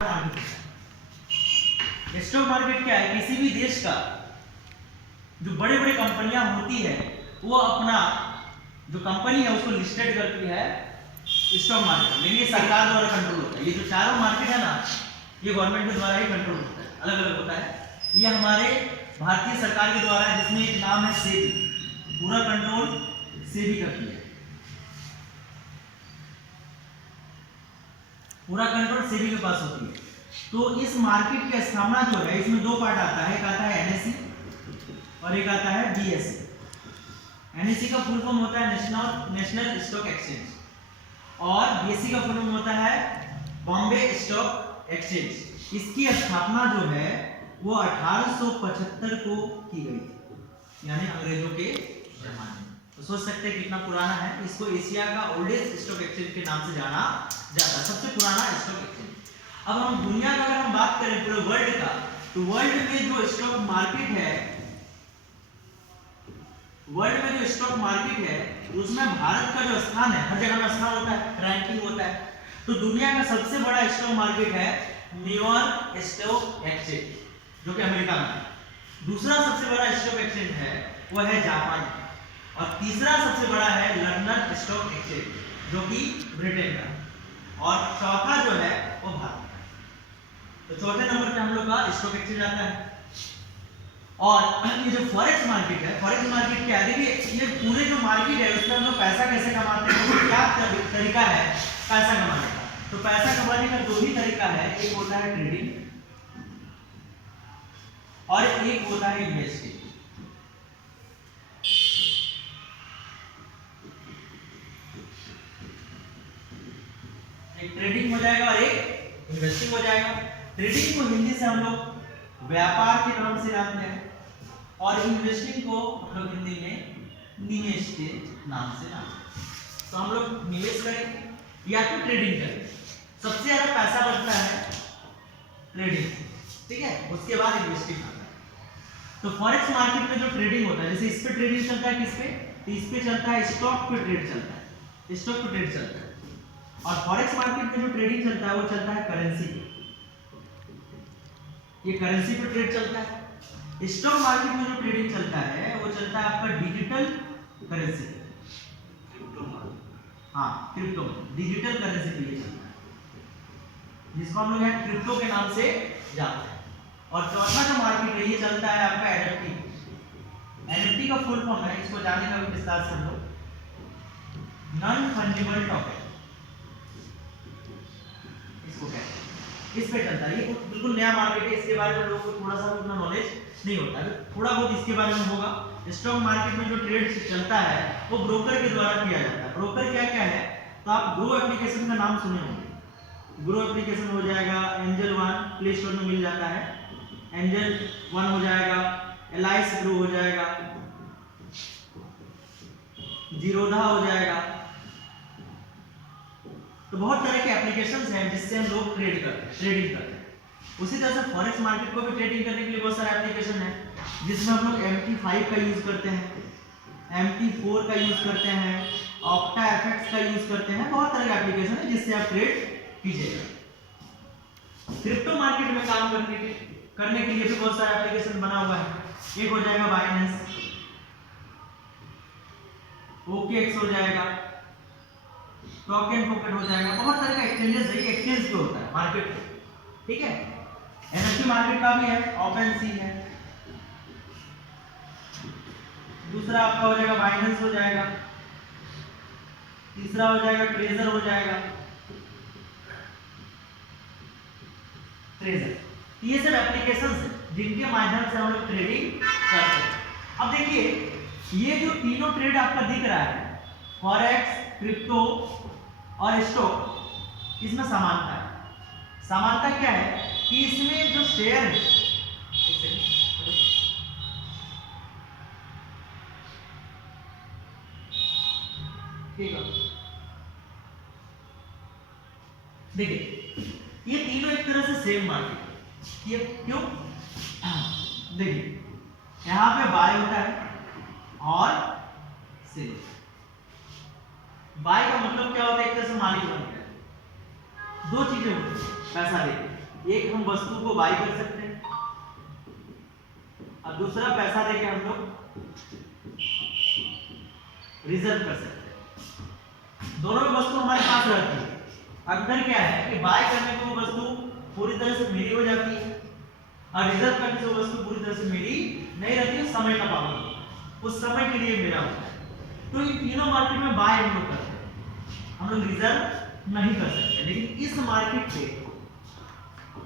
Stock market क्या है? किसी भी देश का जो बड़े बड़े कंपनियां होती है वो अपना जो कंपनी है उसको लिस्टेड करती है स्टॉक मार्केट। लेकिन ये सरकार द्वारा कंट्रोल होता है। ये जो चारों मार्केट है ना, ये गवर्नमेंट के द्वारा ही कंट्रोल होता है, अलग अलग होता है। ये हमारे भारतीय सरकार के द्वारा है, जिसमें एक नाम है सेबी। पूरा कंट्रोल सेबी करती है, पूरा कंट्रोल सेबी के पास होती है। तो इस मार्केट की स्थापना जो है, इसमें दो पार्ट आता है। एक आता है एनएसई और एक आता है बीएसई। एनएसई का फुल फॉर्म होता है नेशनल स्टॉक एक्सचेंज और बीएसई का फुल फॉर्म होता है बॉम्बे स्टॉक एक्सचेंज। इसकी स्थापना जो है वो 1875 को की गई थी, यानी अंग्रेजों के जमाने में। तो सोच सकते हैं कितना पुराना है। इसको एशिया का ओल्डेस्ट स्टॉक एक्सचेंज के नाम से जाना जाता है, सबसे पुराना स्टॉक एक्सचेंज। अब हम दुनिया का अगर हम बात करें पूरे वर्ल्ड का, तो वर्ल्ड में जो स्टॉक मार्केट है, वर्ल्ड में जो स्टॉक मार्केट है उसमें भारत का जो स्थान है, हर जगह में स्थान होता है, रैंकिंग होता है। तो दुनिया का सबसे बड़ा स्टॉक मार्केट है न्यूयॉर्क स्टॉक एक्सचेंज, जो कि अमेरिका में है। दूसरा सबसे बड़ा स्टॉक एक्सचेंज है वो है जापान, और तीसरा सबसे बड़ा है लंदन स्टॉक एक्सचेंज, जो कि ब्रिटेन का, और चौथा जो है वो भारत। तो चौथे नंबर पे हम लोग का स्टॉक एक्सचेंज आता है। और ये जो फॉरेक्स मार्केट है, फॉरेक्स मार्केट क्या है? देखिए, ये पूरे जो मार्केट है उसमें हम लोग पैसा कैसे कमाते हैं, क्या तरीका है पैसा कमाने का? तो पैसा कमाने का दो ही तरीका है, एक होता है ट्रेडिंग और एक होता है इन्वेस्टिंग। एक ट्रेडिंग हो जाएगा और एक इन्वेस्टिंग हो जाएगा। ट्रेडिंग को हिंदी से हम लोग व्यापार के नाम से जानते हैं और इन्वेस्टिंग को हम लोग हिंदी में निवेश के नाम से जानते हैं। तो हम लोग निवेश करेंगे या तो ट्रेडिंग करेंगे। सबसे ज्यादा पैसा बनता है ट्रेडिंग, ठीक है, उसके बाद इन्वेस्टिंग आता है। तो फॉरेक्स मार्केट में जो ट्रेडिंग होता है, जैसे इस पे ट्रेडिंग चलता है, किस पे? तो इस पे चलता है, स्टॉक पे ट्रेड चलता है, स्टॉक पे ट्रेड चलता है। और फॉरेक्स मार्केट में जो ट्रेडिंग चलता है वो चलता है करेंसी पे, ये करेंसी पे ट्रेड चलता है। स्टॉक मार्केट में जो ट्रेडिंग चलता है वो चलता है आपका digital currency, crypto, digital currency पे ये चलता है, जिसको हम लोग यहाँ क्रिप्टो के नाम से जानते हैं। और चौथा जो मार्केट है ये चलता है आपका एनएफटी। एनएफटी का फुल फॉर्म है, इसको जानने का भी विस्तार से हम लोग नॉन फंजिबल टोकन, इसको कहते हैं। इस पे चलता है, ये बिल्कुल नया मार्केट है, इसके बारे में लोगों को थोड़ा सा उतना नॉलेज नहीं होता है, थोड़ा बहुत इसके बारे में होगा। स्टॉक मार्केट में जो ट्रेड चलता है वो ब्रोकर के द्वारा किया जाता है। ब्रोकर क्या क्या है? तो आप ग्रो एप्लीकेशन का नाम सुने होंगे। ग्रो एप्लीकेशन हो जाएगा, एंजल वन प्ले स्टोर में मिल जाता है, एंजल वन हो जाएगा, एलाइस ग्रो हो जाएगा, जीरोधा हो जाएगा। तो बहुत तरह के एप्लीकेशंस हैं जिससे हम लोग ट्रेडिंग करते हैं। उसी तरह से फॉरेक्स मार्केट को भी ट्रेडिंग करने के लिए बहुत सारे एप्लीकेशन हैं, जिसमें हम लोग MT5 का यूज करते हैं, MT4 का यूज करते हैं, ऑक्टा एफएक्स का यूज करते हैं। बहुत तरह के एप्लीकेशन है जिससे आप ट्रेड कीजिएगा। क्रिप्टो मार्केट में काम करने के लिए भी बहुत सारे एप्लीकेशन बना हुआ है। एक हो जाएगा बाइनेंस, OKX हो जाएगा, टोकन पॉकेट हो जाएगा। बहुत तरह का एक्सचेंजेस है, एक्सचेंज पे होता है मार्केट पे, ठीक है। एनएफटी मार्केट का भी है, ओपनसी है। दूसरा आपका हो जाएगा बाइनेंस हो जाएगा, तीसरा हो जाएगा ट्रेजर हो जाएगा, ट्रेजर। ये सब एप्लीकेशंस हैं जिनके माध्यम से हम लोग ट्रेडिंग करते हैं। अब देखिए, ये जो तीनों ट्रेड आपका दिख रहा है, फॉरेक्स, क्रिप्टो और स्टॉक, इसमें समानता है। समानता क्या है कि इसमें जो शेयर है, ठीक है, देखिए ये तीनों एक तरह से सेम मार्केट है। ये क्यों? देखिए यहाँ पे बाय होता है और सेल। बाय का मतलब क्या होता है? एक तरह से मालिक बनता है। दो चीजें होती है पैसा देके, एक हम वस्तु को बाई कर सकते हैं और दूसरा पैसा देके हम लोग रिजर्व कर सकते हैं। दोनों में वस्तु हमारे पास रहती है। अंतर क्या है कि बाय करने को वो वस्तु पूरी तरह से मेरी हो जाती है और रिजर्व करने से वो वस्तु पूरी तरह से मेरी नहीं रहती है, समय का पाबंद उस समय के लिए मेरा होता है। तो इन तीनों मार्केट में बाय हम लोग करते हैं, हम लोग रिजर्व नहीं कर सकते। लेकिन इस मार्केट पे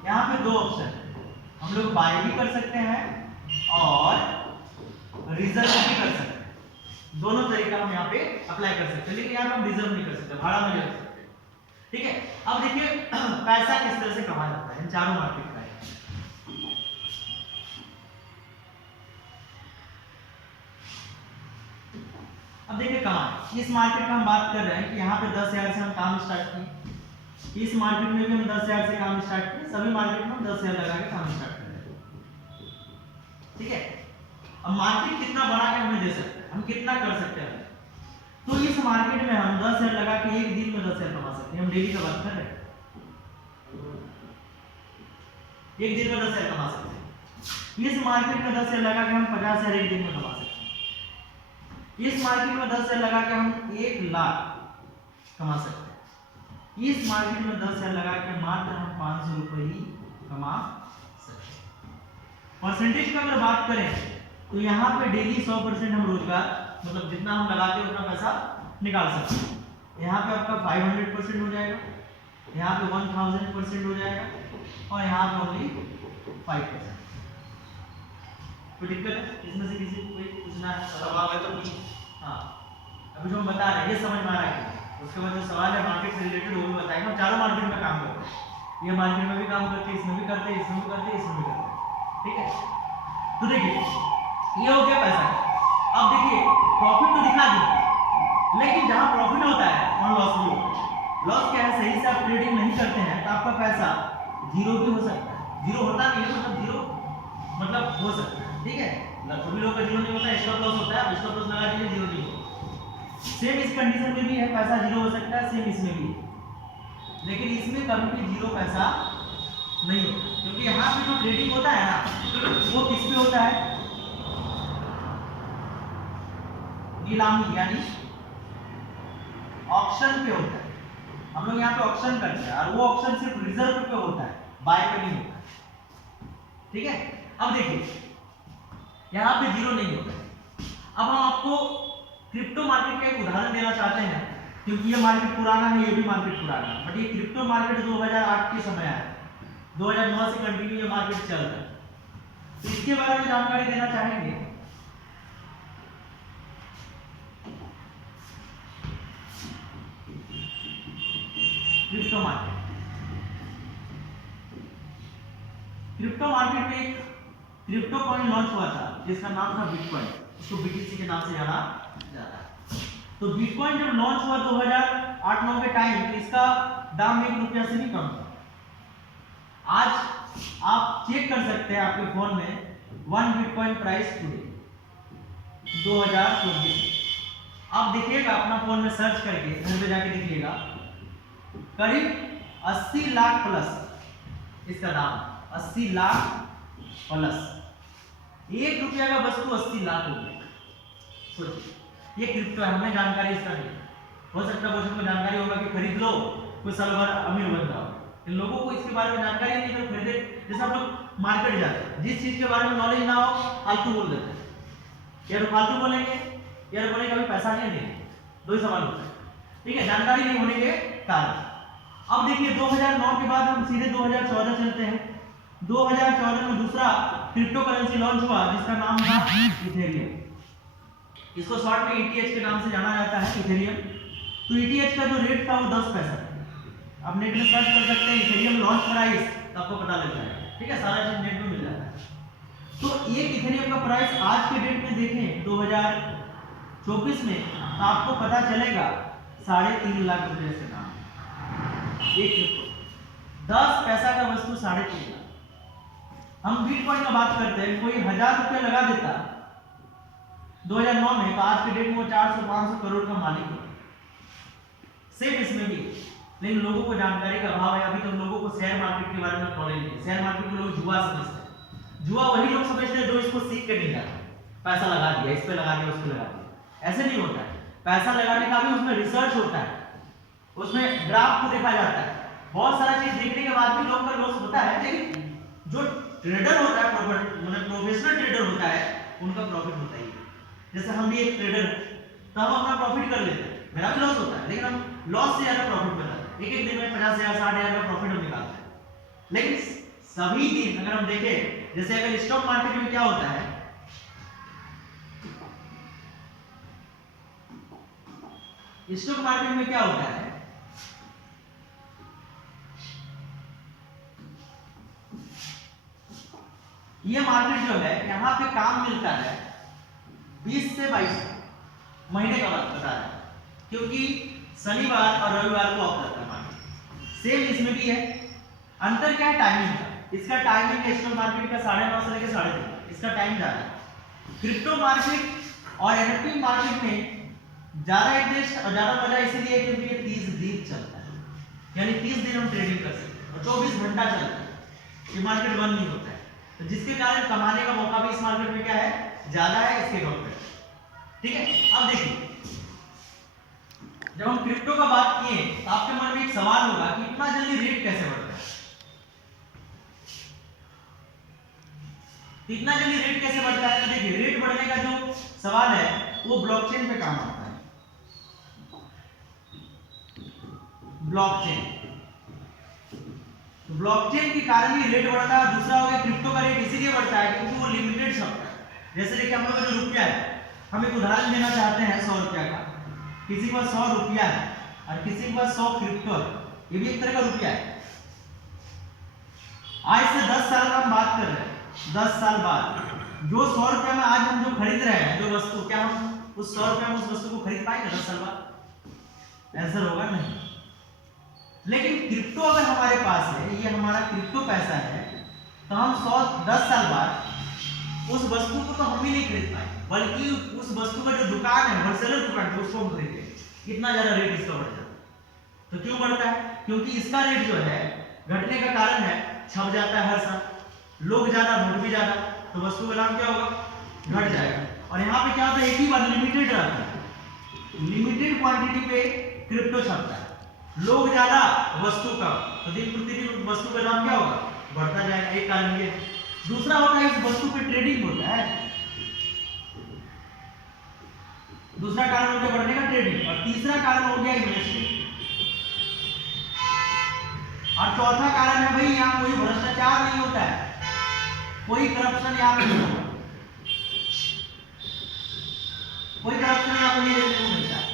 यहाँ पे दो ऑप्शन है, हम लोग बाय भी कर सकते हैं और रिजर्व भी कर सकते हैं। दोनों तरीका हम यहाँ पे अप्लाई कर सकते हैं, लेकिन यहाँ पे हम रिजर्व नहीं कर सकते, भाड़ा में ले सकते हैं। ठीक है, अब देखिए पैसा किस तरह से कमाया जाता है इन चारों मार्केट का। अब देखिए कमाई, इस मार्केट का हम बात कर रहे हैं कि यहाँ पे 10,000 से हम काम स्टार्ट किए, इस मार्केट में भी हम 10,000 से काम स्टार्ट किए, सभी मार्केट में हम 10,000 लगा के काम स्टार्ट कर रहे हैं। ठीक है, अब मार्केट कितना बड़ा के हमें दे सकते हैं, हम कितना कर सकते हैं। तो इस मार्केट में हम 10,000 लगा के एक दिन में 10,000 कमा सकते हैं। हम डेली का बात कर रहे हैं, एक दिन में 10,000 कमा सकते हैं। इस मार्केट में 10,000 लगा के हम 50,000 एक दिन में कमा सकते हैं। इस मार्केट में 10,000 लगा के हम 1,00,000 कमा सकते हैं। इस मार्केट में 10,000 लगा के मात्र हम 500 रुपए ही कमा सकते हैं। परसेंटेज का अगर बात करें तो यहाँ पे डेली 100% हम रोजगार, मतलब जितना हम लगाते हैं उतना पैसा निकाल सकते हैं। यहाँ पे आपका 500% हो जाएगा, यहाँ पे 1000% हो जाएगा और यहाँ पे ओनली 5%। कोई दिक्कत है इसमें से किसी को कोई पूछना है सवाल है तो पूछिए। हाँ, अभी जो हम बता रहे हैं ये समझ में आ रहा है, उसके बाद जो सवाल है मार्केट से रिलेटेड वो भी बताएंगे। हम चारों मार्केट में काम करते हैं, ये मार्केट में भी काम करते हैं, इसमें भी करते हैं, इसमें भी करते हैं, इसमें भी करते हैं। ठीक है, तो देखिए ये हो गया पैसा। अब देखिए प्रॉफिट तो दिखा दी, लेकिन जहां प्रॉफिट होता है वहां लॉस भी होता है। लॉस क्या है, सही से आप ट्रेडिंग नहीं करते हैं तो आपका पैसा जीरो भी हो सकता है। जीरो होता नहीं है, मतलब जीरो मतलब हो सकता है। ठीक है, सभी लोगों का जीरो नहीं होता है, स्टॉप लॉस होता है, स्टॉप लॉस लगा दीजिए जीरो नहीं होगा। सेम इस कंडीशन में भी है, पैसा जीरो हो सकता है, सेम इसमें भी है। लेकिन इसमें कभी भी जीरो पैसा नहीं होता, क्योंकि यहाँ पे जो ट्रेडिंग होता है ना वो किस पे होता है, नीलामी यानी ऑक्शन पे होता है। हम लोग यहाँ पे ऑक्शन करते हैं और वो ऑक्शन सिर्फ रिजर्व पे होता है, बाय पे नहीं होता है। ठीक है, अब देखिए यहाँ पे जीरो नहीं होता है। अब हम आपको क्रिप्टो मार्केट का एक उदाहरण देना चाहते हैं, क्योंकि ये मार्केट पुराना है, ये भी मार्केट पुराना है, बट ये क्रिप्टो मार्केट 2008 के समय आया, 2009 से कंटिन्यू ये मार्केट चल रहा है। तो इसके बारे में जानकारी देना चाहेंगे। क्रिप्टो मार्केट, क्रिप्टो मार्केट में एक क्रिप्टो कॉइन लॉन्च हुआ था जिसका नाम था बिटकॉइन, उसको बीटीसी के नाम से जाना जाता है। तो बिटकॉइन जब लॉन्च हुआ 2008-9 के टाइम, इसका दाम 1 रुपया से भी कम था। आज आप चेक कर सकते हैं आपके फोन में 1 बिटकॉइन प्राइस टुडे 2024। आप देखिएगा अपना फोन में सर्च करके, घर पे जाके देखिएगा, करीब 80 लाख प्लस इसका दाम, 80 लाख प्लस। 1 रुपया का वस्तु 80 लाख हो गया। सोचिए, ये क्रिप्टो है, हमें जानकारी इसका नहीं। हो सकता है कुछ को जानकारी होगा कि खरीद लो, कुछ साल बाद अमीर बन जाओ। इन लोगों को इसके बारे में जानकारी नहीं, तो खरीदे। जैसे हम लोग मार्केट जाते हैं, जिस चीज के बारे में नॉलेज ना हो फालतू बोल देते हैं। यार फालतू बोलेंगे, यार बोलेंगे अभी पैसा नहीं देंगे, दो ही सवाल होता है। ठीक है, जानकारी नहीं होने के कारण। अब देखिए 2009 के बाद हम सीधे 2014 चलते हैं। 2014 में दूसरा क्रिप्टो करेंसी लॉन्च हुआ जिसका नाम था इथेरियम। इसको शॉर्ट में ETH के नाम से जाना जाता है, इथेरियम। तो ETH का जो रेट था वो 10 पैसा था। आप नेट में सर्च कर सकते हैं इथेरियम लॉन्च प्राइस, तो आपको पता लग जाएगा। ठीक है, सारा चीज नेट में मिल जाता है। तो एक इथेरियम का प्राइस आज के डेट में देखें 2024 में, तो आपको पता चलेगा 3.5 लाख रुपए से दाम एक क्रिप्टो। 10 पैसा का वस्तु 3.5 लाख। हम बिटकॉइन का बात करते हैं, कोई 1000 रुपये लगा देता 2009 में, तो आज के डेट में वो 400-500 करोड़ का मालिक है। सेम इसमें भी लेकिन लोगों को जानकारी का अभाव है। अभी तो लोगों को शेयर मार्केट के बारे में नॉलेज नहीं है। शेयर मार्केट को लोग जुआ समझते हैं। जुआ वही लोग समझते हैं जो इसको सीख के नहीं जाते, पैसा लगा दिया, इस पे लगा दिया, उस पे लगा दिया। ऐसे नहीं होता है। पैसा लगाने का भी उसमें रिसर्च होता है, उसमें ग्राफ को देखा जाता है, बहुत सारा चीज देखने के बाद भी लोग का लॉस होता है। लेकिन जो ट्रेडर होता है, मतलब प्रोफेशनल ट्रेडर होता है, उनका प्रॉफिट होता ही है। जैसे हम भी एक ट्रेडर हैं, तो हम अपना प्रॉफिट कर लेते हैं। मेरा भी लॉस होता है, लेकिन हम लॉस से ज्यादा प्रॉफिट बनाते हैं। एक एक दिन में 50,000 60,000 का प्रॉफिट हम निकालते हैं। लेकिन सभी दिन अगर हम देखें, जैसे अगर स्टॉक मार्केट में क्या होता है, स्टॉक मार्केट में क्या होता है, ये मार्केट जो है यहाँ पे काम मिलता है 20 से 22 महीने का वक्त बता रहा है, क्योंकि शनिवार और रविवार को ऑफ रहता है मार्केट। सेम इसमें भी है। अंतर क्या है? टाइमिंग का। इसका टाइमिंग है स्टॉक मार्केट का 9:30 से लेकर 3:30, इसका टाइम ज्यादा है। क्रिप्टो मार्केट और एनएफटी मार्केट में ज्यादा इंटरेस्ट और ज्यादा मजा इसलिए है क्योंकि ये 30 दिन चलता है, यानी 30 दिन हम ट्रेडिंग कर सकते हैं और 24 घंटा चलता है, ये मार्केट बंद नहीं होता है। तो जिसके कारण कमाने का मौका भी इस मार्केट में क्या है, ज्यादा है इसके कंपेयर। ठीक है, अब देखिए जब हम क्रिप्टो का बात किए तो आपके मन में एक सवाल होगा कि इतना जल्दी रेट कैसे बढ़ता है, इतना जल्दी रेट कैसे बढ़ता है। तो देखिए रेट बढ़ने का जो सवाल है वो ब्लॉकचेन पे काम आता है। ब्लॉकचेन, तो ब्लॉकचेन के कारण ही रेट बढ़ता है। दूसरा हो गया क्रिप्टो का रेट इसीलिए बढ़ता है क्योंकि वो लिमिटेड शब्द है। जैसे देखिए हम लोग का जो रुपया है, हम एक उदाहरण देना चाहते हैं 100 रुपया का। किसी के पास 100 रुपया है और किसी के पास 100 क्रिप्टो है, ये भी एक तरह का रुपया है। आज से 10 साल का हम बात कर रहे हैं, 10 साल बाद जो 100 रुपया में आज हम जो खरीद रहे हैं जो वस्तु, क्या हम उस 100 रुपया में उस वस्तु को खरीद पाएंगे 10 साल बाद? आंसर होगा नहीं। लेकिन क्रिप्टो अगर हमारे पास है, ये हमारा क्रिप्टो पैसा है, तो हम 10 साल बाद उस वस्तु को तो हम ही नहीं खरीद पाए, बल्कि उस वस्तु का जो दुकान है, होलसेलर दुकान, उसको हम खरीदेंगे। कितना ज्यादा रेट इसका बढ़ जाता है। तो क्यों बढ़ता है? क्योंकि इसका रेट जो है घटने का कारण है, छप जाता है हर साल, लोग ज्यादा, वोट भी ज्यादा, तो वस्तु का दाम क्या होगा, घट जाएगा। और यहाँ पे क्या होता है, एक ही बार लिमिटेड रहता है, लिमिटेड क्वांटिटी पे क्रिप्टो छपता है, लोग ज्यादा वस्तु का, तो दिन प्रतिदिन वस्तु का दाम क्या होगा, बढ़ता जाएगा। एक कारण ये। दूसरा होता है इस वस्तु पे ट्रेडिंग होता है, दूसरा कारण हो गया बढ़ने का ट्रेडिंग, और तीसरा कारण हो गया इन्वेस्टिंग, और चौथा कारण है भाई यहाँ कोई भ्रष्टाचार नहीं होता है, कोई करप्शन यहाँ पे नहीं होगा, कोई करप्शन यहाँ पे नहीं देखने को मिलता है।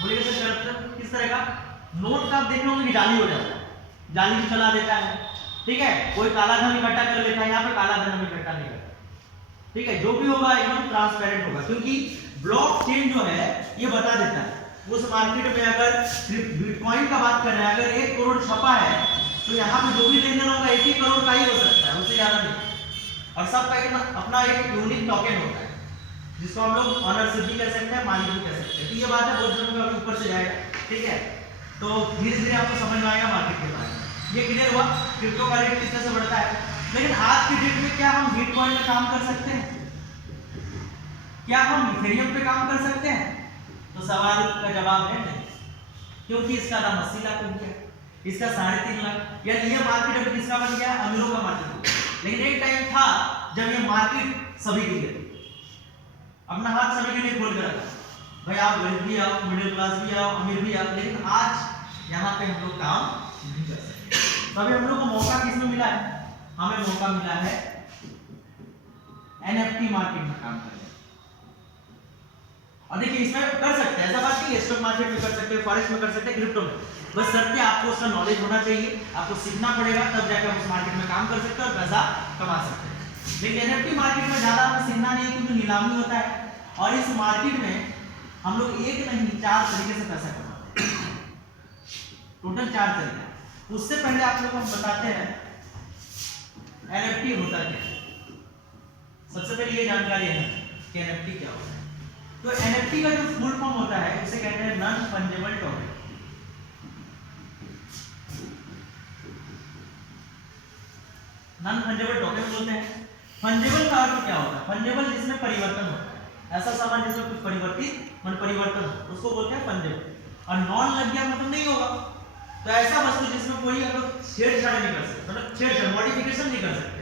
बोलिए सर करप्शन किस तरह का? नोट का आप देख लो कि जाली हो जाता है, जाली भी चला देता है, ठीक है, कोई काला धन इकट्ठा कर लेता है, यहाँ पे काला धन हम इकट्ठा नहीं करता, ठीक है। जो भी होगा एकदम ट्रांसपेरेंट होगा, क्योंकि ब्लॉकचेन जो है ये बता देता है उस मार्केट में। अगर बिटकॉइन का बात कर रहे हैं, अगर 1 करोड़ छपा है तो यहाँ पे जो भी लेन देन होगा 1 करोड़ का ही हो सकता है, उससे ज्यादा नहीं। और सबका एक अपना एक यूनिक टोकन होता है जिसको हम लोग ऑनरशिप भी कह सकते हैं, मालिक भी कह सकते हैं। तो ये बात है, बहुत जनों का ऊपर से जाएगा, ठीक है। तो धीरे धीरे आपको समझ में आएगा मार्केट के बारे में। ये क्लियर हुआ क्रिप्टो का रेट किस तरह से बढ़ता है। लेकिन आज की डेट में क्या हम बिटकॉइन में काम कर सकते हैं? क्या हम इथेरियम पे काम कर सकते हैं? तो सवाल का जवाब है नहीं, क्योंकि इसका दाम 80 लाख हो गया, इसका 3.5 लाख, यानी ये मार्केट अभी किसका बन गया? अमीरों का मार्केट हो गया। लेकिन एक टाइम था जब ये मार्केट सभी के लिए, अपना हाथ सभी के लिए खोल कर रखा, भाई आप गरीब भी आओ, मिडिल क्लास भी आओ, अमीर भी आओ। लेकिन आज यहाँ पे हम लोग काम नहीं कर सकते। तो अभी हम लोग को मौका किसमें मिला है? हमें मौका मिला है एनएफटी मार्केट में काम करने। और देखिए इसमें कर सकते हैं, ऐसा बात नहीं है, स्टॉक मार्केट में कर सकते हैं, फॉरेक्स में कर सकते हैं, क्रिप्टो में, बस शर्त आपको उसका नॉलेज होना चाहिए, आपको सीखना पड़ेगा, तब जाकर आप उस मार्केट में काम कर सकते हैं और पैसा कमा सकते हैं। लेकिन एनएफटी मार्केट में ज्यादा हमें सीखना नहीं, क्योंकि नीलामी होता है और इस मार्केट में हम लोग एक नहीं 4 तरीके से पैसा कमाते हैं, टोटल 4 तरीके। उससे पहले आप लोग को हम बताते हैं एनएफटी होता क्या है। सबसे पहले ये जानकारी है कि एनएफटी क्या होता है। तो एनएफटी का जो फुल फॉर्म होता है उसे कहते हैं non fungible token. Non fungible token बोलते हैं। फंजेबल का अर्थ क्या होता है? फंजेबल जिसमें परिवर्तन होता है, ऐसा सामान जिसमें कुछ परिवर्तन हो उसको बोलते हैं फंजेबल। और नॉन लग गया मतलब नहीं होगा, तो ऐसा वस्तु जिसमें कोई अगर छेड़छाड़ नहीं कर सकते, मतलब छेड़छाड़ मॉडिफिकेशन नहीं कर सकते,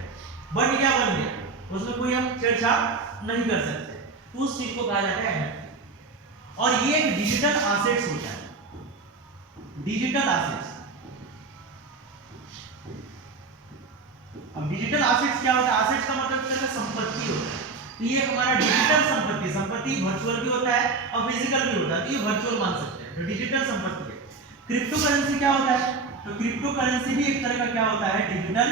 बन गया बन गया, उसमें कोई हम छेड़छाड़ नहीं कर सकते, तो उस चीज को कहा जाता है NFT। और ये एक डिजिटल एसेट्स होता है, डिजिटल एसेट्स। अब डिजिटल एसेट्स क्या होता है? एसेट्स का मतलब क्या है? संपत्ति होता है। तो ये हमारा डिजिटल संपत्ति, संपत्ति वर्चुअल भी होता है और फिजिकल भी होता है, तो ये वर्चुअल मान सकते हैं, तो डिजिटल संपत्ति है। क्रिप्टो करेंसी क्या होता है? तो क्रिप्टो करेंसी भी एक तरह का क्या होता है? डिजिटल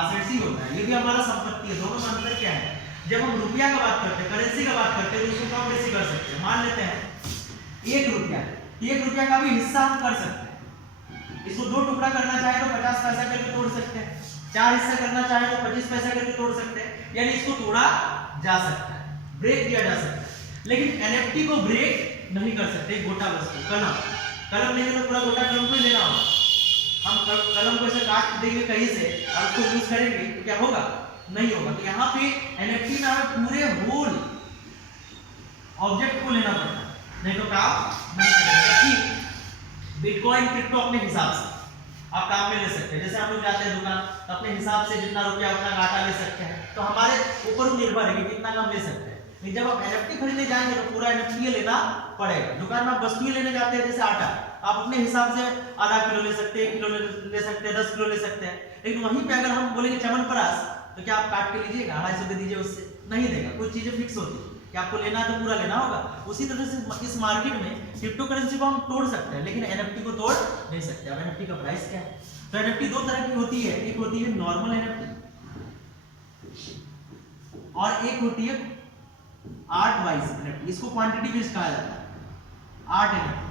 एसेट्स ही होता है, ये भी हमारा संपत्ति है। दोनों में अंतर क्या है? जब हम रुपया का बात करते हैं, करेंसी का बात करते हैं, तो उसको कम बेसी कर सकते हैं। मान लेते हैं 1 रुपया, 1 रुपया का भी हिस्सा हम कर सकते हैं। इसको 2 टुकड़ा करना चाहे तो 50 पैसा करके तोड़ सकते हैं, 4 हिस्सा करना चाहे तो 25 पैसा करके तोड़ सकते हैं, यानी इसको तोड़ा जा सकता है, ब्रेक किया जा सकता है। लेकिन एनएफटी को ब्रेक नहीं कर सकते। गोटा वस्तु, कलम लेंगे तो पूरा गोटा कलम को ही लेना होगा। हम कलम को ऐसे काट देंगे कहीं से और उसको यूज करेंगे तो क्या होगा? नहीं होगा। तो यहाँ पे एनएफटी में हमें पूरे होल ऑब्जेक्ट को लेना पड़ता है, नहीं तो काम नहीं करेगा। बिटकॉइन क्रिप्टो अपने हिसाब से आप काम में ले सकते हैं। जैसे हम लोग जाते हैं दुकान तो अपने हिसाब से जितना रुपया उतना घाटा ले सकते हैं, तो हमारे ऊपर निर्भर है कि कितना कम ले सकते हैं। लेकिन जब आप एनएफटी खरीदने जाएंगे तो पूरा एनएफटी लेना पड़ेगा। दुकान में आप वस्तुएं लेने जाते हैं, जैसे आटा, आप अपने हिसाब से आधा किलो ले सकते हैं, 1 किलो ले सकते हैं, 10 किलो ले सकते हैं। लेकिन वहीं पे अगर हम बोलेंगे च्यवनप्राश, तो क्या आप काट के लीजिएगा? 250 दे दीजिए, उससे नहीं देगा। कुछ चीजें फिक्स होती है कि आपको लेना है तो पूरा लेना होगा। उसी तरह से इस मार्केट में क्रिप्टो करेंसी को हम तोड़ सकते हैं, लेकिन एनएफटी को तोड़ नहीं सकते। अब एनएफटी का प्राइस क्या है? तो एनएफटी 2 तरह की होती है, एक होती है नॉर्मल एनएफटी और एक होती है आर्ट वाइज एनएफटी। इसको क्वांटिटी बेस्ड कहा जाता है, आर्ट एनएफटी।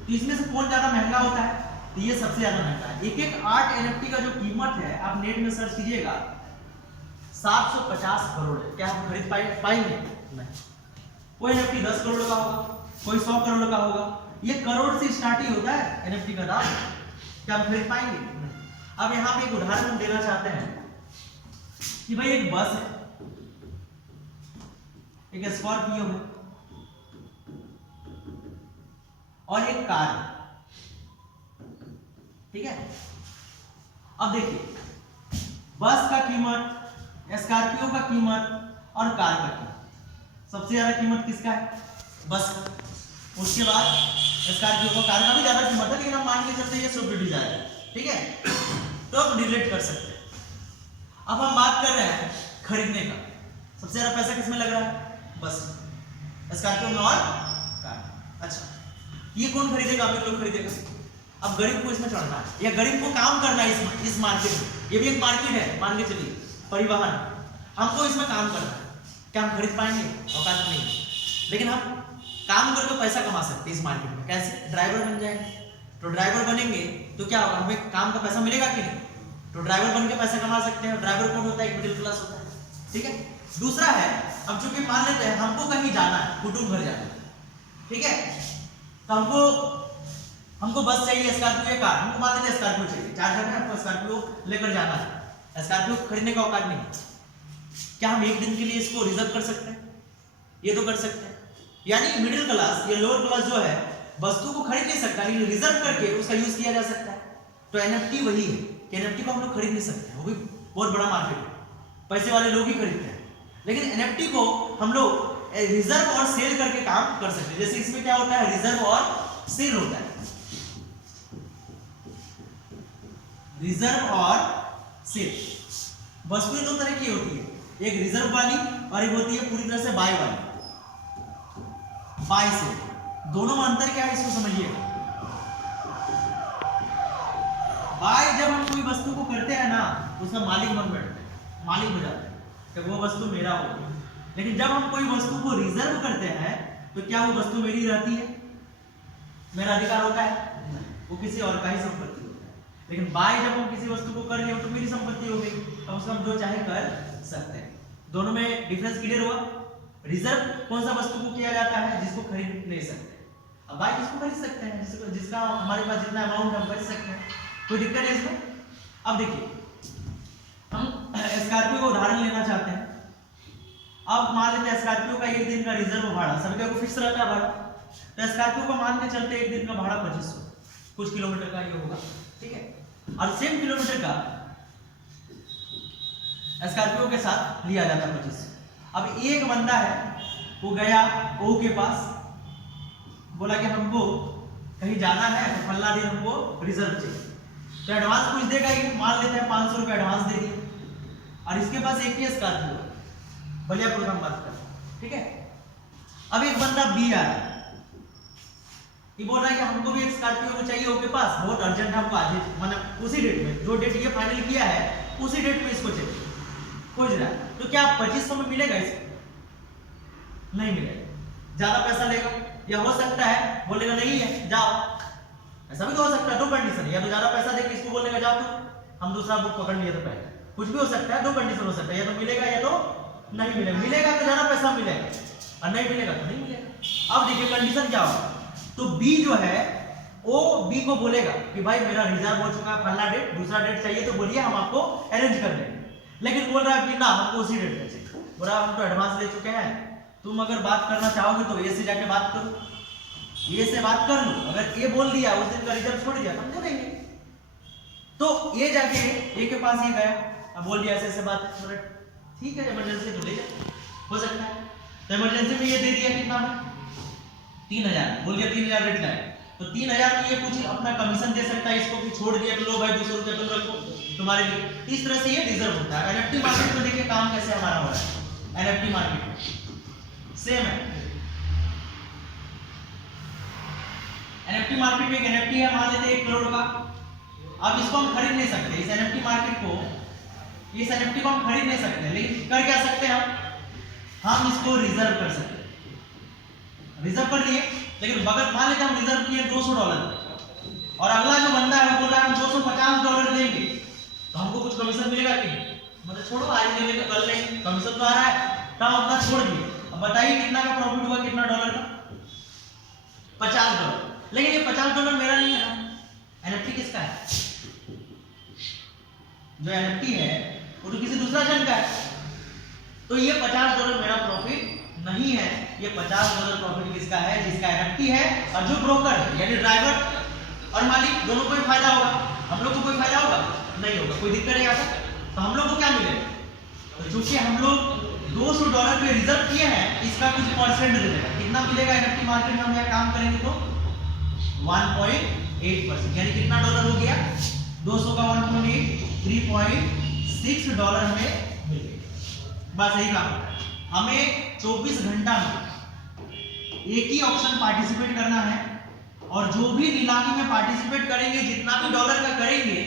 तो इसमें से कौन ज्यादा महंगा होता है? तो ये सबसे ज्यादा महंगा है। एक आर्ट एनएफटी का जो कीमत है, आप नेट में सर्च कीजिएगा, 750 करोड़ है। क्या हम खरीद पाएंगे? नहीं। कोई एनएफटी 10 करोड़ का होगा, कोई 100 करोड़ का होगा। ये करोड़ से स्टार्ट ही होता है एनएफटी का दाम। क्या हम खरीद पाएंगे? नहीं। अब यहाँ पे एक उदाहरण हम देना चाहते हैं कि भाई एक बस है, एक स्कॉर्पियो है और एक कार है, ठीक है। अब देखिए, बस का कीमत, स्कॉर्पियो का कीमत और कार का कीमत, सबसे ज्यादा कीमत किसका है? बस का। उसके बाद स्कॉर्पियो का, कार का भी ज्यादा कीमत है, लेकिन हम मान के चलते हैं ये स्विफ्ट डिजायर है, ठीक है। तो आप रिलेट कर सकते हैं। अब हम बात कर रहे हैं खरीदने का, सबसे ज्यादा पैसा किसमें लग रहा है? बस, स्कॉर्पियो में और कार। अच्छा, ये कौन खरीदेगा? अमीर लोग खरीदेगा। अब गरीब को इसमें चढ़ना है या गरीब को काम करना है इस मार्केट में, ये भी एक मार्केट है, मान के चलिए परिवहन, हमको इसमें काम करना है। क्या हम खरीद पाएंगे? औकात नहीं। लेकिन हम काम करके पैसा कमा सकते हैं इस मार्केट में। कैसे? ड्राइवर बन जाएंगे। तो ड्राइवर बनेंगे तो क्या होगा? हमें काम का पैसा मिलेगा कि नहीं? तो ड्राइवर बन के पैसा कमा सकते हैं। ड्राइवर कौन होता है? एक मिडिल क्लास होता है, ठीक है। दूसरा है, अब चूंकि मान लेते हैं हमको कहीं जाना है, कुटुंब घर जाना है, ठीक है, तो हमको बस चाहिए, स्कॉर्पियो या कार। हमको मान लीजिए स्कॉर्पियो चाहिए, 4 जन है, हमको स्कॉर्पियो लेकर जाना है। स्कॉर्पियो खरीदने का औकात नहीं। क्या हम एक दिन के लिए इसको रिजर्व कर सकते हैं? ये तो कर सकते हैं। यानी मिडिल क्लास या लोअर क्लास जो है वस्तु को खरीद नहीं सकता, लेकिन रिजर्व करके उसका यूज किया जा सकता है। तो एनएफटी वही है कि एनएफटी को हम लोग खरीद नहीं सकते, वो भी बहुत बड़ा मार्केट है, पैसे वाले लोग ही खरीदते हैं। लेकिन एनएफटी को हम लोग रिजर्व और सेल करके काम कर सकते हैं। जैसे इसमें क्या होता है? रिजर्व और सेल होता है। रिजर्व और सेल वस्तुएं 2 तरह की होती है, एक रिजर्व वाली और एक होती है पूरी तरह से बाय वाली। बाय सेल, दोनों में अंतर क्या है इसको समझिएगा। बाय जब हम कोई वस्तु को करते हैं ना, उसका मालिक बन बैठते हैं, मालिक हो जाते हैं कि वो वस्तु मेरा होगी। लेकिन जब हम कोई वस्तु को रिजर्व करते हैं तो क्या वो वस्तु मेरी रहती है? मेरा अधिकार होता है? वो किसी और का ही संपत्ति होता है। लेकिन बाय जब हम किसी वस्तु को कर लिए तो मेरी संपत्ति हो गई, तो उसका हम जो चाहे कर सकते हैं। दोनों में डिफरेंस क्लियर हुआ? रिजर्व कौन सा वस्तु को किया जाता है? जिसको खरीद नहीं सकते। अब बाय किसको खरीद सकते हैं? जिसका हमारे पास जितना अमाउंट हम खरीद सकते हैं, कोई दिक्कत है इसमें। अब देखिए, स्कॉर्पियो का उदाहरण लेना चाहते हैं। अब मान लेते हैं स्कॉर्पियो का एक दिन का रिजर्व भाड़ा सभी का फिक्स रहता है भाड़ा, तो स्कॉर्पियो का मान के चलते एक दिन का भाड़ा 2500, कुछ किलोमीटर का ये होगा, ठीक है। और सेम किलोमीटर का स्कॉर्पियो के साथ लिया जाता है 2500। अब एक बंदा है वो गया ओ के पास, बोला कि हमको कहीं जाना है तो फल्ला दिन हमको रिजर्व चाहिए, तो एडवांस कुछ देगा ही, मान लेते हैं 500 रुपये एडवांस दे दिए। और इसके पास एक ही स्कॉर्पियो है, बलियापुर का बात कर, ठीक है। अब एक बंदा बी आ रहा है, ये बोल रहा है कि हमको भी एक स्कॉर्पियो को चाहिए ओके पास, बहुत अर्जेंट हमको आज मतलब उसी डेट में, जो डेट ये फाइनल किया है उसी डेट में इसको चाहिए, खोज रहा है। तो क्या 2500 में मिलेगा इसको? नहीं मिलेगा, ज्यादा पैसा लेगा, या हो सकता है बोलेगा नहीं है जाओ, ऐसा भी तो हो सकता है। दो कंडीशन है, या तो ज्यादा पैसा देके इसको बोलेगा जाओ तो हम दूसरा बुक पकड़ लिए तो पहले, कुछ भी हो सकता है, दो कंडीशन हो सकता है, या तो मिलेगा या तो नहीं मिलेगा। मिलेगा तो ज्यादा पैसा मिलेगा और नहीं मिलेगा तो नहीं मिलेगा। अब देखिए कंडीशन क्या होगा, तो बी जो है वो बी को बोलेगा कि भाई मेरा रिजर्व हो चुका है फला डेट, दूसरा डेट चाहिए तो बोलिए हम आपको अरेंज कर देंगे। लेकिन बोल रहा है कि ना हमको उसी डेट पे चाहिए, बोल रहा हम तो एडवांस ले चुके हैं, तुम अगर बात करना चाहोगे तो ए से जाके बात करो, ए से बात कर लो, अगर ए बोल दिया उस दिन का रिजर्व छोड़ दिया हम दे देंगे। तो ए जाके ए के पास ये गया, अब बोल दिया ऐसे बात, ठीक है इमरजेंसी तो ले जा, हो सकता है। तो इमरजेंसी में ये दे दिया कितना में 3000, बोल दिया 3000 रेट का है, तो 3000 में ये कुछ अपना कमीशन दे सकता है इसको, कि छोड़ दिया तो लो भाई 200 रुपये तुम रखो तुम्हारे लिए। इस तरह से ये रिजर्व होता है। एनएफटी मार्केट में देखिए काम कैसे हमारा हो रहा है, एनएफटी मार्केट में सेम है। एनएफटी मार्केट में एक एनएफटी है, मान लेते हैं 1 करोड़ का। अब इसको हम खरीद नहीं सकते, इस एनएफटी मार्केट को, इस एनएफटी को हम खरीद नहीं सकते, लेकिन कर क्या सकते हैं हम इसको रिजर्व कर सकते हैं। रिजर्व कर लिए, लेकिन बगल मान लेते हम रिजर्व किए $200 और अगला जो बंदा है वो बोल रहा है हम $250 देंगे, तो हमको कुछ कमीशन मिलेगा कि मतलब छोड़ो आज ले लेंगे कल लेंगे, कमीशन तो आ रहा है, तो उतना छोड़ दिए। अब बताइए कितना का प्रॉफिट हुआ, कितना डॉलर का? $50। लेकिन ये $50 मेरा नहीं है ना, एनएफटी किसका है? जो एनएफटी है वो तो किसी दूसरा जन का है, तो ये $50 मेरा प्रॉफिट नहीं है, ये $50 प्रॉफिट किसका है? जिसका एनएफटी है और जो ब्रोकर है, यानी ड्राइवर और मालिक दोनों को ही फायदा होगा। हम लोग को कोई फायदा होगा नहीं होगा, कोई दिक्कत नहीं आता। तो हम लोग को क्या मिलेगा? तो चूंकि हम लोग $200 पे रिजर्व किए हैं, इसका कुछ परसेंट मिलेगा। कितना मिलेगा एनएफटी मार्केट में हम यहाँ काम करेंगे तो 1.8%, यानी कितना डॉलर हो गया? 200 का 1.8, $3.6 हमें मिलेगा। बस यही काम होता है। हमें 24 घंटा में एक ही ऑप्शन पार्टिसिपेट करना है, और जो भी नीलामी में पार्टिसिपेट करेंगे, जितना भी डॉलर का करेंगे,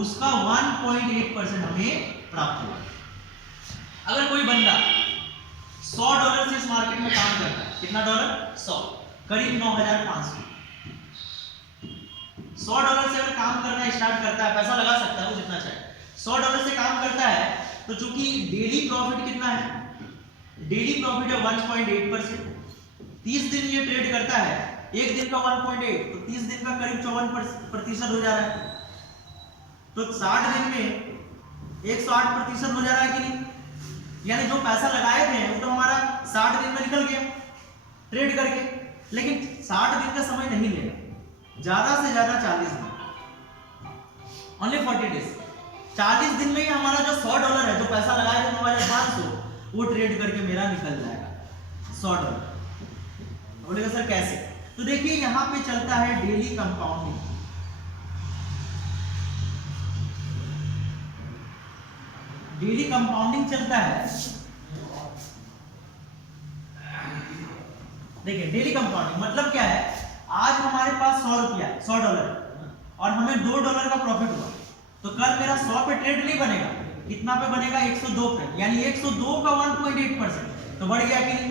उसका 1.8% हमें प्राप्त होगा। अगर कोई बंदा $100 से इस मार्केट में काम करता है, कितना डॉलर? 100, करीब 9,500। $100 से अगर काम करना स्टार्ट करता है, पैसा लगा सकता है वो जितना चाहे, $100 से काम करता है, तो चूंकि डेली प्रॉफिट कितना है? डेली प्रॉफिट है 1.8%। 30 दिन ये ट्रेड करता है, एक दिन का 1.8, तो 30 दिन का करीब 54% हो जा रहा है। तो 60 दिन में 108% हो जा रहा है कि नहीं? यानी जो पैसा लगाए थे वो तो हमारा 60 दिन में निकल गया ट्रेड करके, लेकिन 60 दिन का समय नहीं लेगा, ज्यादा से ज्यादा 40 दिन, ओनली 40 डेज। 40 दिन में ही हमारा जो $100 है, जो पैसा लगाया था 9,500, वो ट्रेड करके मेरा निकल जाएगा $100। बोलेगा सर कैसे? तो देखिए यहाँ पे चलता है डेली कंपाउंडिंग। डेली कंपाउंडिंग चलता है। देखिए डेली कंपाउंडिंग मतलब क्या है? आज हमारे पास $100 और हमें $2 का प्रॉफिट हुआ, तो कल मेरा 100 पे ट्रेड नहीं बनेगा, कितना पे बनेगा? 102 पे, यानी 102 का 1.8%, तो बढ़ गया कि नहीं?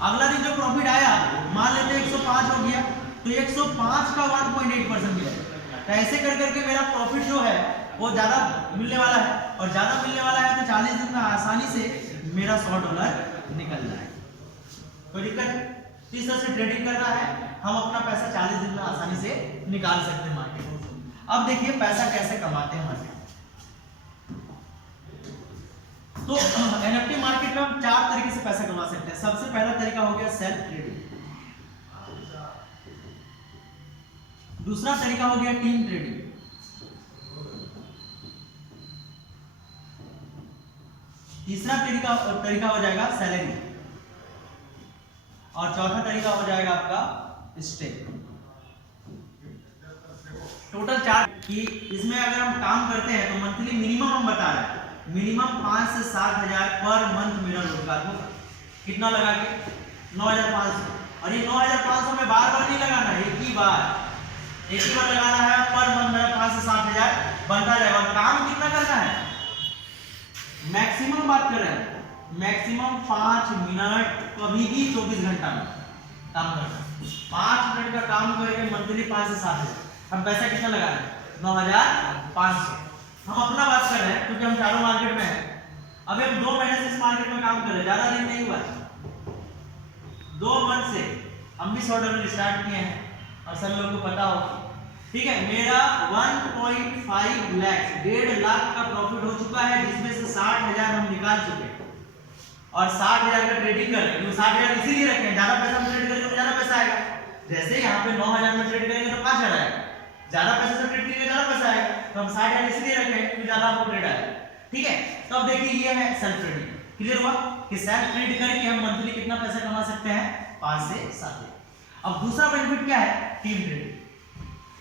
अगला दिन जो प्रॉफिट आया, मान लेते हैं 105 हो गया, तो 105 का 1.8% मिलेगा। तो ऐसे कर करके मेरा प्रॉफिट जो है वो ज्यादा मिलने वाला है, और ज्यादा मिलने वाला है तो 40 दिन में आसानी से मेरा $100 निकल जाएगा। कोई दिक्कत है? इस तरह से ट्रेडिंग करना है, हम अपना पैसा 40 दिन में आसानी से निकाल सकते हैं मार्केट में। अब देखिए पैसा कैसे कमाते हैं मार्केट। तो एनएफटी मार्केट में हम 4 तरीके से पैसा कमा सकते हैं। सबसे पहला तरीका हो गया सेल्फ ट्रेडिंग, दूसरा तरीका हो गया टीम ट्रेडिंग, तीसरा तरीका हो जाएगा सैलरी, और चौथा तरीका हो जाएगा आपका स्टेक। टोटल 4 कि इसमें अगर हम काम करते हैं तो मंथली मिनिमम हम बता रहे हैं मिनिमम 5 से 7 हजार पर मंथ मेरा रोजगार होगा। कितना लगा के 9,500, और ये 9,500 में बार बार नहीं लगाना है, एक ही बार लगाना है। पर मंथ मेरा 5 से 7 हजार बनता जाएगा। और काम कितना करना है, मैक्सिमम बात कर रहे हैं, मैक्सिमम 5 मिनट, कभी भी 24 घंटा में काम करना है। 5 मिनट का काम करके मंथली 5 से 7 हजार। हम पैसा कितना लगा रहे हैं 9,500। हम अपना बात कर रहे हैं क्योंकि हम चारों मार्केट में हैं। अभी हम 2 महीने से इस मार्केट में काम कर रहे हैं, ज्यादा दिन नहीं हुआ, 2 मंथ से हम भी $100 स्टार्ट किए हैं और सब लोगों को पता होगा। ठीक है, मेरा 1.5 लाख 1.5 लाख का प्रॉफिट हो चुका है, जिसमें से 60,000 हम निकाल चुके हैं और 60,000 का ट्रेडिंग कर रहे हैं। 60,000 इसीलिए रखे हैं, ज्यादा पैसा हम ट्रेड करेंगे तो ज्यादा पैसा आएगा। जैसे यहाँ पे 9,000 में ट्रेड करेंगे तो 5,000 आएगा, ज्यादा पैसे से ट्रेड करेंगे ज्यादा पैसा आएगा। तो हम 60,000 इसलिए रखे हैं क्योंकि ज्यादा आपको ट्रेड आएगा। ठीक है, तो अब देखिए ये है सेल्फ ट्रेडिंग। क्लियर हुआ कि सेल्फ ट्रेड करके हम मंथली कितना पैसा कमा सकते हैं, 5 से 7। अब दूसरा बेनिफिट क्या है, टीम ट्रेडिंग।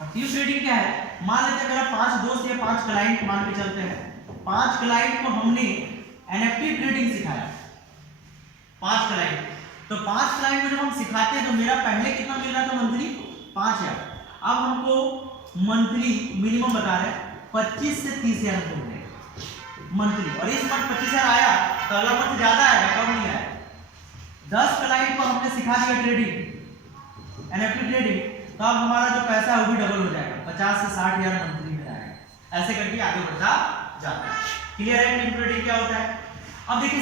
अब टीम ट्रेडिंग क्या है, मान लेते हैं मेरा 5 दोस्त या 5 क्लाइंट मान के चलते हैं, 5 क्लाइंट को हमने एनएफटी ट्रेडिंग सिखाया, 5 क्लाइंट। तो 5 क्लाइंट को जब हम सिखाते हैं तो मेरा पहले कितना मिल रहा था मंथली 5,000। अब हमको मंथली मिनिमम बता रहे हैं 25 से 30,000 हमको मिलेगा मंथली। और इस मंथ 25,000 आया तो अगला मंथ ज्यादा आएगा, कम नहीं आएगा। 10 क्लाइंट को हमने सिखा दिया ट्रेडिंग, एनएफटी ट्रेडिंग, तो अब हमारा जो पैसा है वो भी डबल हो जाएगा, 50 से 60,000 मंथली में आएगा। ऐसे करके आगे बढ़ता जाता है। क्लियर है टीम ट्रेडिंग क्या होता है। अब देखिए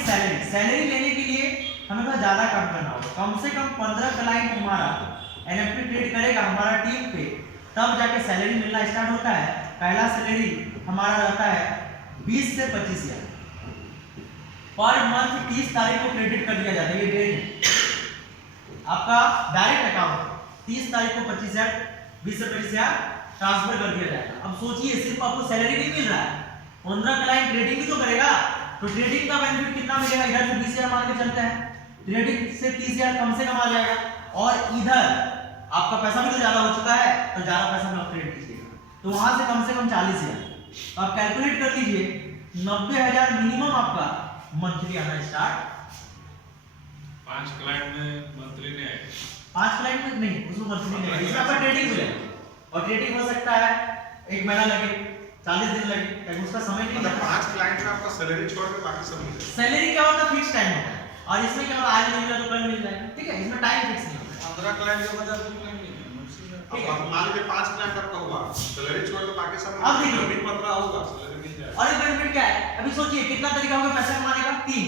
सैलरी लेने के लिए हमें थोड़ा ज्यादा काम करना होगा। कम से कम 15 क्लाइंट हमारा एनएफटी ट्रेड करेगा हमारा टीम पे, तब जाके सैलरी मिलना स्टार्ट होता है। पहला सैलरी हमारा रहता है 20 से 25,000 पर मंथ। 30 तारीख को क्रेडिट कर दिया जाता है, ये डेट आपका डायरेक्ट अकाउंट 30 तारीख को 25,000 20 से 25,000 ट्रांसफर कर दिया जाएगा। अब सोचिए सिर्फ आपको सैलरी नहीं मिल रहा है, 15 क्लाइंट ट्रेडिंग भी तो करेगा, तो ट्रेडिंग का बेनिफिट कितना मिलेगा, इधर से 20,000 मान के चलते हैं, ट्रेडिंग से 30,000 कम से कम आ जाएगा, और इधर आपका पैसा भी तो ज्यादा हो चुका है, तो ज्यादा पैसा में आप ट्रेड कीजिएगा, तो वहां से कम 40,000। तो आप कैलकुलेट कर लीजिए 90,000 मिनिमम आपका मंथली आना स्टार्ट। 5 क्लाइंट में मंथली नहीं आएगा, 5 क्लाइंट में नहीं, उसमें मंथली नहीं आएगा, इसमें आपका ट्रेडिंग मिलेगा। और ट्रेडिंग हो सकता है 1 महीना लगे, 40 दिन लगे, ताकि उसका समय नहीं लगता। 5 क्लाइंट में आपका सैलरी छोड़ के बाकी सब मिल जाएगा। सैलरी क्या होता है, फिक्स टाइम होता है, और इसमें क्या होता है, आज मिल रहा तो कल मिल जाएगा। ठीक है, इसमें टाइम फिक्स नहीं होता। 15 क्लाइंट के बजाय 2 क्लाइंट नहीं है। अब मान लीजिए 5 क्लाइंट आपका हुआ, सैलरी छोड़ के बाकी सब अब देखिए 15 होगा, सैलरी मिल जाएगा। और एक बेनिफिट क्या है, अभी सोचिए कितना तरीका होगा पैसा कमाने का, 3।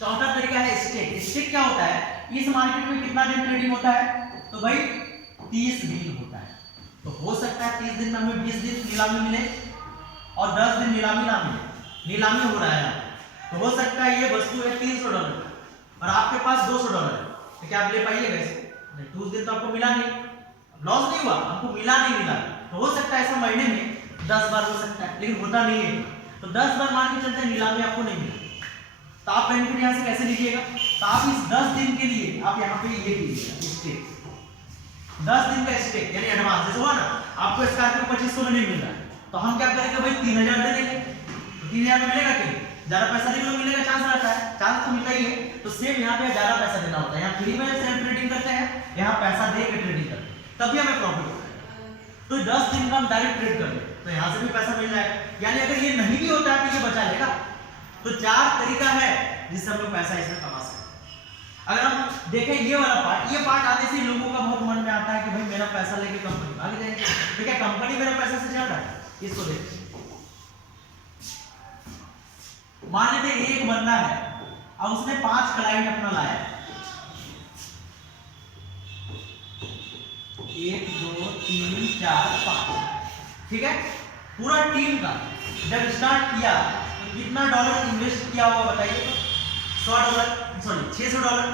चौथा तरीका है स्टेक। स्टेक क्या होता है, इस मार्केट में कितना दिन ट्रेडिंग होता है, तो भाई 30 दिन होता है। तो हो सकता है 30 दिन में हमें 20 दिन नीलामी मिले और 10 दिन नीलामी ना मिले। नीलामी हो रहा है यहाँ, तो हो सकता है ये वस्तु है $300 और आपके पास $200 है, तो क्या आप ले पाइएगा इसे, नहीं। तो उस दिन तो आपको मिला नहीं, लॉस नहीं हुआ, हमको मिला नहीं मिला। तो हो सकता है ऐसा महीने में 10 बार हो सकता है, लेकिन होता नहीं है। तो 10 बार मान के चलते हैं नीलामी आपको नहीं मिला, तो आप बेनिफिट यहाँ से कैसे लीजिएगा, तो आप इस 10 दिन के लिए आप यहाँ पे ये कीजिएगा स्टेक, 10 दिन का स्टेक यानी एडवांस। जैसे हुआ ना आपको स्कॉर्पियो 2500 में नहीं मिल रहा है, तो हम क्या करेंगे भाई 3,000 दे देंगे, तो 3,000 में मिलेगा कि ज्यादा पैसा देने को मिलेगा, चांस रहता है, चांस तो मिलता ही है। तो सेम यहाँ पे ज्यादा पैसा देना होता है, यहाँ फ्री में सेल्फ ट्रेडिंग करते हैं, यहाँ पैसा दे के ट्रेडिंग करते हैं, तभी हमें प्रॉफिट होता है। तो 10 दिन का हम डायरेक्ट ट्रेड कर ले तो यहाँ से भी पैसा मिल जाएगा। यानी अगर ये नहीं भी होता है तो ये बचा लेगा। तो 4 तरीका है जिससे हम लोग पैसा इसमें कमा सकते हैं। अगर हम देखें ये वाला पार्ट, ये पार्ट आने से लोगों का बहुत मन में आता है कि भाई मेरा पैसा लेके कंपनी भाग जाएगी, तो क्या कंपनी मेरा पैसा से चल रहा है, इसको देखिए। मान लेते एक बंदा है और उसने 5 क्लाइंट अपना लाया, 1 2 3 4 5, ठीक है। पूरा टीम का जब स्टार्ट किया तो कितना डॉलर इन्वेस्ट किया होगा बताइए तो? $100, सॉरी $600,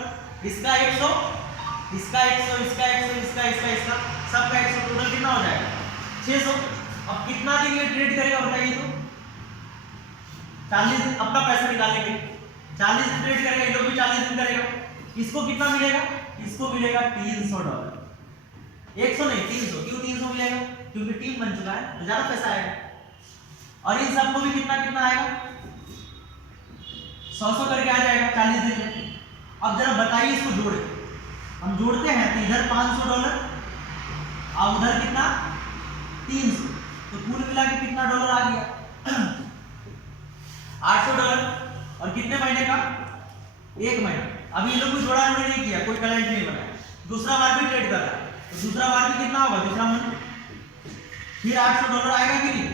इसका 100, इसका 100, इसका 100, इसका सबका 100, टोटल कितना हो जाएगा 600। अब कितना दिन ये ट्रेड करेगा बताइए तो? 40 दिन अपना पैसा निकालेंगे, 40 दिन ट्रेड करेगा, ये लोग भी 40 दिन करेगा। इसको कितना मिलेगा? इसको मिलेगा $300, 100 नहीं 300। क्यों 300 मिलेगा? क्योंकि टीम बन चुका है तो ज्यादा पैसा आएगा। और इन सबको भी कितना कितना आएगा? 100 करके आ जाएगा 40 दिन में। अब जरा बताइए इसको जोड़े, हम जोड़ते हैं तो इधर $500 और उधर कितना 300, तो कुल मिला के कितना डॉलर आ गया? $800। और कितने महीने का? 1 महीना। अभी ये लोग कोई जोड़ा जोड़ी नहीं किया, कोई कलेंट नहीं बनाया, दूसरा बार भी ट्रेड कर रहा है, तो दूसरा बार भी कितना होगा? दूसरा मंथ फिर $800 आएगा कि नहीं?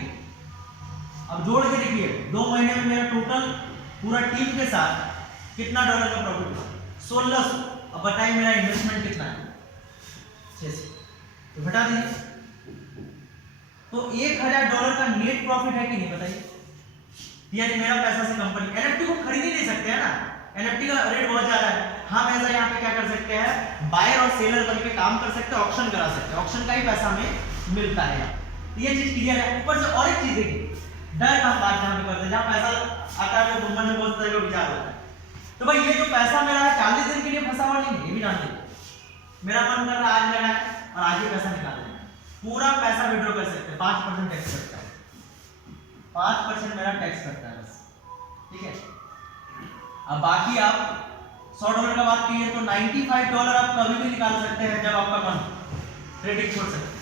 अब जोड़ के देखिए 2 महीने में मेरा टोटल पूरा टीम के साथ कितना डॉलर का प्रॉफिट हुआ? 1600। अब बताइए मेरा इन्वेस्टमेंट कितना है? 600, तो घटा दीजिए। तो $1000 का नेट प्रॉफिट है कि नहीं बताइए? यानी मेरा पैसा से कंपनी एनएफटी को खरीद ही नहीं सकते हैं ना, एनएफटी का रेट बहुत ज्यादा है। हम ऐसा यहाँ पे क्या कर सकते हैं, बायर और सेलर बनके काम कर सकते हैं, ऑक्शन करा सकते हैं, ऑक्शन का ही पैसा हमें मिलता है। ये चीज क्लियर है। ऊपर से और एक चीज देखिए, डर का बात जहाँ पे करते हैं, जहाँ पैसा आता है तो मन में बहुत तरह का विचार होता है। तो भाई ये जो पैसा मेरा है 40 दिन के लिए फंसा हुआ नहीं है, ये भी जानते हैं। मेरा मन कर रहा है आज लगाए और आज ही पैसा निकाल लेना, पूरा पैसा विड्रॉ कर सकते हैं, 5% टैक्स करता है, 5% मेरा टैक्स करता है बस, ठीक है। अब बाकी आप $100 का बात कीजिए तो $95 आप कभी भी निकाल सकते हैं जब आपका मन ट्रेडिंग छोड़ सकते हैं।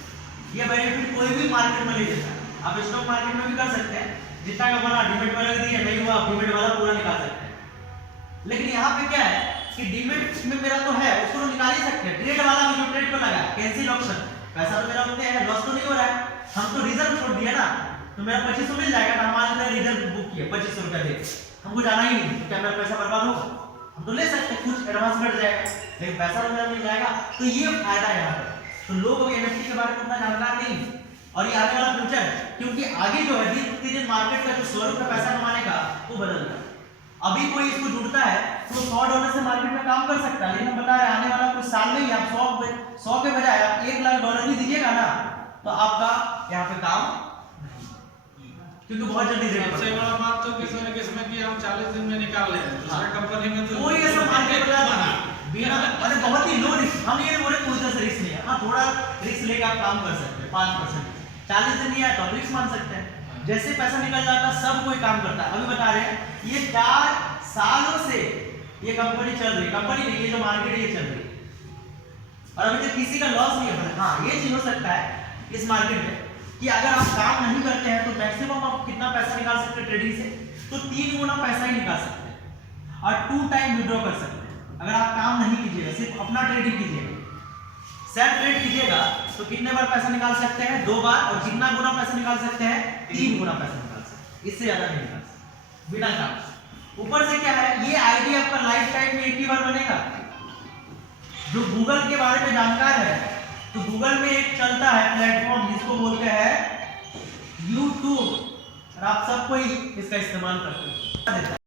ये बेनिफिट कोई भी मार्केट में ले देता है, आप स्टॉक मार्केट में भी कर सकते हैं, जितना का बना डीमेट वाला दिया नहीं हुआ डीमेट वाला पूरा निकाल सकते हैं। लेकिन यहाँ पे क्या है कि डीमेट में मेरा तो है, उसको तो निकाल ही सकते हैं। ट्रेड वाला भी जो ट्रेड पर लगा कैंसिल ऑप्शन, पैसा तो मेरा उतने है, लॉस तो नहीं हो रहा है, हम तो रिजर्व छोड़ दिया ना, तो मेरा 2500 मिल जाएगा ना। मान लीजिए रिजर्व बुक किया 2500 रुपया दे, हमको जाना ही नहीं, तो क्या मेरा पैसा बर्बाद होगा? हम तो ले सकते हैं, कुछ एडवांस बढ़ जाएगा, लेकिन पैसा तो मेरा मिल जाएगा। तो ये फायदा है यहाँ पर। तो लोग अभी एनएफटी के बारे में उतना जानकार नहीं, और ये आने वाला फ्यूचर है, क्योंकि आगे जो है दिन मार्केट का जो स्वरूप है पैसा कमाने का वो बदल रहा है। अभी कोई इसको जुड़ता है तो $100 से मार्केट में काम कर सकता है, लेकिन हम बता रहे हैं आने वाला कुछ साल में ही आप 100 के बजाय आप $1 लाख भी दीजिएगा ना, तो आपका यहाँ पे काम, क्योंकि बहुत जल्दी सबसे बड़ा बात तो किसमें कि हम 40 दिन में निकाल ले, दूसरे कंपनी में तो कोई ऐसा मार्केट बना बिना, अरे बहुत ही लो रिस्क, हम ये बोले कोई तरह से रिस्क नहीं है। हाँ थोड़ा रिस्क लेकर आप काम कर सकते हैं, 5%, 40 दिन नहीं आया तो आप रिस्क मान सकते हैं। जैसे पैसा निकल जाता है सब कोई काम करता है। अभी बता रहे हैं ये 4 सालों से ये कंपनी चल रही है, कंपनी नहीं, ये जो मार्केट है ये चल रही है, और अभी तक किसी का लॉस नहीं है। हाँ ये चीज हो सकता है इस मार्केट में कि अगर आप काम नहीं करते हैं तो मैक्सिमम आप कितना पैसा निकाल सकते हैं ट्रेडिंग से, तो 3 गुना पैसा ही निकाल सकते हैं और 2 टाइम विड्रॉ कर सकते हैं। अगर आप काम नहीं कीजिएगा, सिर्फ अपना ट्रेडिंग कीजिएगा, सेल्फ ट्रेड कीजिएगा, तो कितने बार पैसा निकाल सकते हैं? 2 बार। और कितना गुना पैसा निकाल सकते हैं? 3 गुना पैसा निकाल सकते हैं, इससे ज्यादा नहीं निकाल सकते बिना काम। ऊपर से क्या है, ये आईडी आपका लाइफ टाइम में एक ही बार बनेगा। जो गूगल के बारे में जानकार है तो गूगल में एक चलता है प्लेटफॉर्म जिसको बोलते हैं YouTube, और आप सब कोई इसका इस्तेमाल करते हैं।